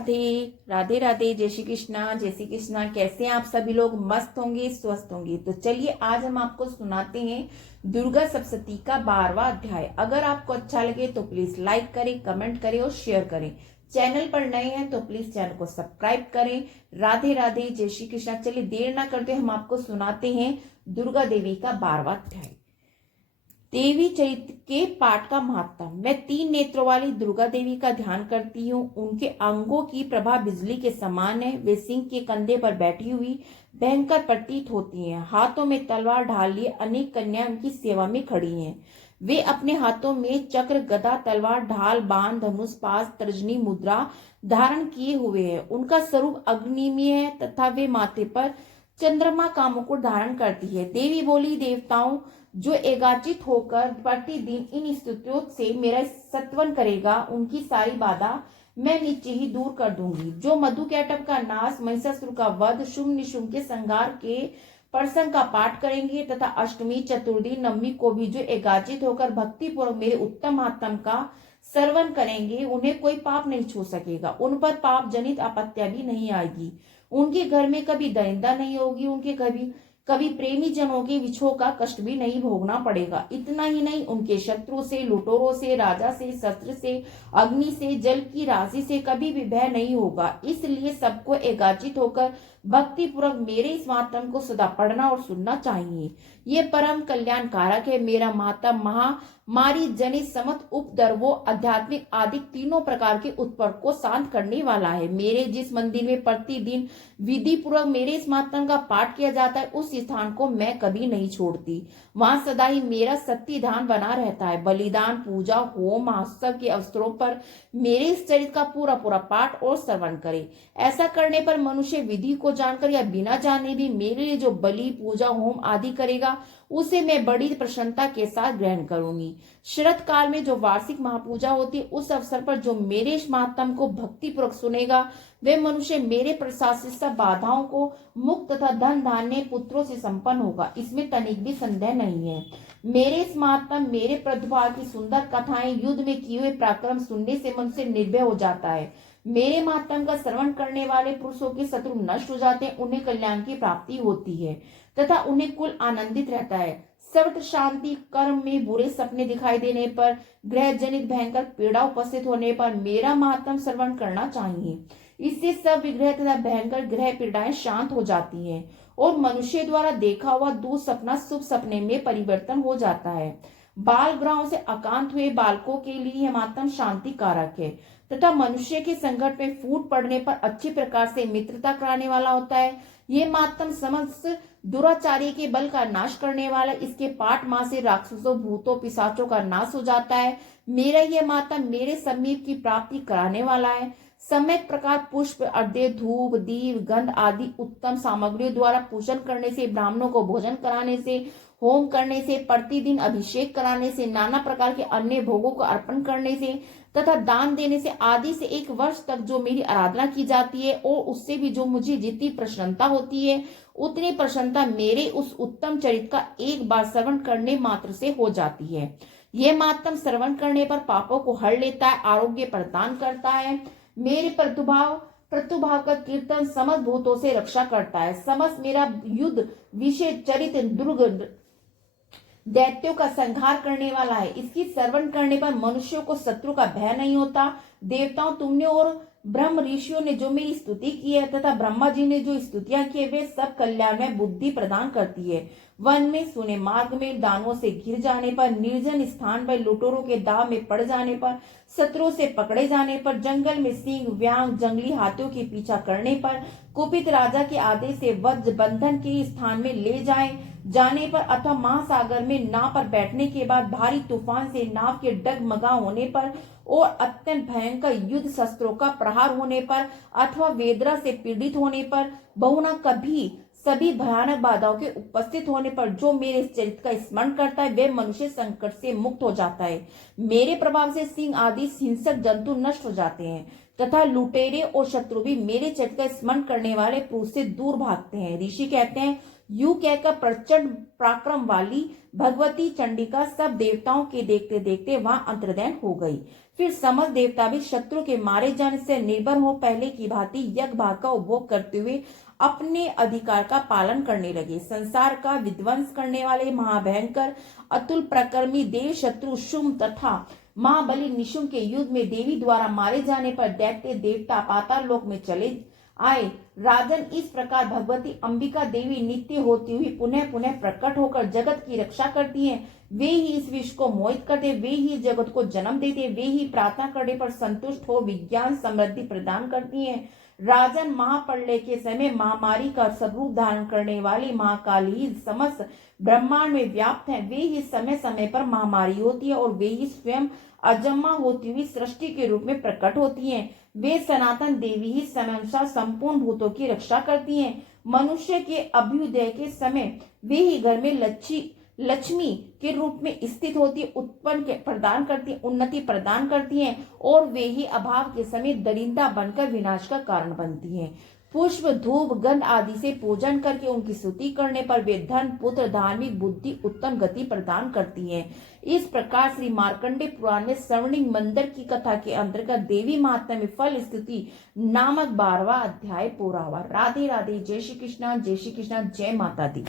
राधे राधे राधे। जय श्री कृष्णा, जय श्री कृष्णा। कैसे हैं आप सभी लोग? मस्त होंगे, स्वस्थ होंगे। तो चलिए आज हम आपको सुनाते हैं दुर्गा सप्तशती का 12वां अध्याय। अगर आपको अच्छा लगे तो प्लीज लाइक करें, कमेंट करें और शेयर करें। चैनल पर नए हैं तो प्लीज चैनल को सब्सक्राइब करें। राधे राधे, जय श्री कृष्णा। चलिए देर ना करते हम आपको सुनाते हैं दुर्गा देवी का 12वां अध्याय। देवी चरित्र के पाठ का महत्व। मैं 3 नेत्रों वाली दुर्गा देवी का ध्यान करती हूँ। उनके अंगों की प्रभा बिजली के समान है। वे सिंह के कंधे पर बैठी हुई भयंकर प्रतीत होती हैं। हाथों में तलवार ढाल लिए अनेक कन्या उनकी सेवा में खड़ी हैं। वे अपने हाथों में चक्र, गदा, तलवार, ढाल, बाण, धनुष, पास, तर्जनी मुद्रा धारण किए हुए हैं। उनका स्वरूप अग्निमय है तथा वे माथे पर चंद्रमा का मुकुट धारण करती है। देवी बोली, देवताओं जो एकाचित होकर प्रतिदिन इन स्तुतियों से मेरा सत्वन करेगा, उनकी सारी बाधा मैं नीचे ही दूर कर दूंगी। जो मधुकैटभ का नाश, महिषासुर का वध, शुंभ निशुंभ के संहार के प्रसंग का पाठ करेंगे तथा अष्टमी, चतुर्थी, नवमी को भी जो एकाचित होकर भक्ति पूर्वक मेरे उत्तम आत्म का श्रवण करेंगे, उन्हें कोई पाप नहीं छू सकेगा। उन पर पाप जनित आपत्तियां भी नहीं आएगी। उनके घर में कभी दरिद्रता नहीं होगी। उनके कभी कभी प्रेमी जनों के विछोह का कष्ट भी नहीं भोगना पड़ेगा। इतना ही नहीं, उनके शत्रु से, लुटेरों से, राजा से, शस्त्र से, अग्नि से, जल की राशि से कभी भी भय नहीं होगा। इसलिए सबको एकाचित होकर भक्ति पूर्वक मेरे इस महात्म को सदा पढ़ना और सुनना चाहिए। ये परम कल्याणकारक है। मेरा महात्म महामारी जनित समस्त उपद्रवों, आध्यात्मिक आदि तीनों प्रकार के उत्पर्ग को शांत करने वाला है। मेरे जिस मंदिर में प्रतिदिन विधि पूर्वक मेरे इस महात्म का पाठ किया जाता है, उस स्थान को मैं कभी नहीं छोड़ती। वहां सदा ही मेरा सत्य ध्यान बना रहता है। बलिदान, पूजा, होम, महोत्सव के अवसरों पर मेरे इस चरित्र का पूरा पूरा पाठ और श्रवण करे। ऐसा करने पर मनुष्य विधि को जानकर या बिना जाने भी मेरे लिए जो बलि, पूजा, होम आदि करेगा, उसे मैं बड़ी प्रसन्नता के साथ ग्रहण करूंगी। शरत काल में जो वार्षिक महापूजा होती है, उस अवसर पर जो मेरे इस महात्म को भक्ति पूर्वक सुनेगा, वे मनुष्य मेरे प्रसाद से सब बाधाओं को मुक्त तथा धन धान्य पुत्रों से संपन्न होगा। इसमें तनिक भी संदेह नहीं है। मेरे इस महात्म, मेरे प्रद्भाव की सुंदर कथाएं, युद्ध में किए हुए पराक्रम सुनने से मनुष्य निर्भय हो जाता है। मेरे महात्म का श्रवण करने वाले पुरुषों के शत्रु नष्ट हो जाते हैं। उन्हें कल्याण की प्राप्ति होती है तथा उन्हें कुल आनंदित रहता है। सर्वत्र शांति, कर्म में बुरे सपने दिखाई देने पर, ग्रह जनित भयंकर पीड़ा उपस्थित होने पर मेरा महात्म श्रवण करना चाहिए। इससे सब विग्रह तथा भयंकर ग्रह पीड़ाएं शांत हो जाती हैं और मनुष्य द्वारा देखा हुआ दुःसपना शुभ सपने में परिवर्तन हो जाता है। बाल ग्रहों से आकांत हुए बालकों के लिए यह महात्म शांति कारक है तथा मनुष्य के संकट में फूट पड़ने पर अच्छी प्रकार से मित्रता कराने वाला होता है। ये महात्म समस्त दुराचारी के बल का नाश करने वाला। इसके पाठ मां से राक्षसों, भूतों, पिशाचों का नाश हो जाता है। मेरा यह महात्म मेरे समीप की प्राप्ति कराने वाला है। सम्यक प्रकार पुष्प, अर्घ्य, धूप, दीप, गंध आदि उत्तम सामग्रियों द्वारा पूजन करने से, ब्राह्मणों को भोजन कराने से, होम करने से, प्रतिदिन अभिषेक कराने से, नाना प्रकार के अन्य भोगों को अर्पण करने से तथा दान देने से आदि से 1 वर्ष तक जो मेरी आराधना की जाती है और उससे भी जो मुझे जितनी प्रसन्नता होती है, उतनी प्रसन्नता मेरे उस उत्तम चरित्र का एक बार श्रवण करने मात्र से हो जाती है। यह महात्म श्रवण करने पर पापों को हर लेता है, आरोग्य प्रदान करता है। मेरे प्रतुभाव का कीर्तन समस्त भूतों से रक्षा करता है। समस्त मेरा युद्ध विषय चरित्र दुर्ग दैत्यों का संहार करने वाला है। इसकी श्रवण करने पर मनुष्यों को शत्रु का भय नहीं होता। देवताओं, तुमने और ब्रह्म ऋषियों ने जो मेरी स्तुति की है तथा ब्रह्मा जी ने जो स्तुतियां की है, वे सब कल्याण में बुद्धि प्रदान करती है। वन में, सुने मार्ग में, दानवों से घिर जाने पर, निर्जन स्थान पर लुटेरों के दाव में पड़ जाने पर, शत्रुओं से पकड़े जाने पर, जंगल में सिंह, व्यांग, जंगली हाथियों के पीछा करने पर, कुपित राजा के आदेश से वज्र बंधन के स्थान में ले जाने पर अथवा महासागर में नाव पर बैठने के बाद भारी तूफान से नाव के डगमगा होने पर और अत्यंत भयंकर युद्ध शस्त्रों का प्रहार होने पर अथवा वेदना से पीड़ित होने पर, बहुना कभी सभी भयानक बाधाओं के उपस्थित होने पर जो मेरे इस चरित्र का स्मरण करता है, वह मनुष्य संकट से मुक्त हो जाता है। मेरे प्रभाव से सिंह आदि हिंसक जंतु नष्ट हो जाते हैं तथा लुटेरे और शत्रु भी मेरे चरित्र का स्मरण करने वाले पुरुष से दूर भागते हैं। ऋषि कहते हैं, यूं कहकर प्रचंड पराक्रम वाली भगवती चंडिका सब देवताओं के देखते देखते वहां अंतर्धान हो गई। फिर समस्त देवता भी शत्रु के मारे जाने से निर्भर हो पहले की भांति यज्ञ भाग का उपभोग करते हुए अपने अधिकार का पालन करने लगे। संसार का विध्वंस करने वाले महाभयंकर अतुल प्रकर्मी देव शत्रु शुंभ तथा महाबली निशुंभ के युद्ध में देवी द्वारा मारे जाने पर दैत्य देवता पाताल लोक में चले आए। राजन, इस प्रकार भगवती अंबिका देवी नित्य होती हुई पुनः पुनः प्रकट होकर जगत की रक्षा करती हैं। वे ही इस विश्व को मोहित करते, वे ही जगत को जन्म देते, वे ही प्रार्थना करने पर संतुष्ट हो विज्ञान समृद्धि प्रदान करती हैं। राजन, महाप्रलय के समय महामारी का स्वरूप धारण करने वाली महाकाली ही समस्त ब्रह्मांड में व्याप्त है। वे ही समय समय पर महामारी होती है और वे ही स्वयं अजन्मा होती हुई सृष्टि के रूप में प्रकट होती हैं। वे सनातन देवी ही समयानुसार संपूर्ण भूतों की रक्षा करती हैं। मनुष्य के अभ्युदय के समय वे ही घर में लक्ष्मी के रूप में स्थित होती, उत्पन्न प्रदान करती, उन्नति प्रदान करती हैं और वे ही अभाव के समय दरिंदा बनकर विनाश का कारण बनती हैं। पुष्प, धूप, गंध आदि से पूजन करके उनकी स्तुति करने पर वे धन, पुत्र, धार्मिक बुद्धि, उत्तम गति प्रदान करती हैं। इस प्रकार श्री मार्कंडेय पुराण में स्वर्णिम मंदिर की कथा के अंतर्गत देवी महात्म्य में फल स्तुति नामक 12वां अध्याय पूरा हुआ। राधे राधे। जय श्री कृष्णा, जय श्री कृष्णा, जय माता दी।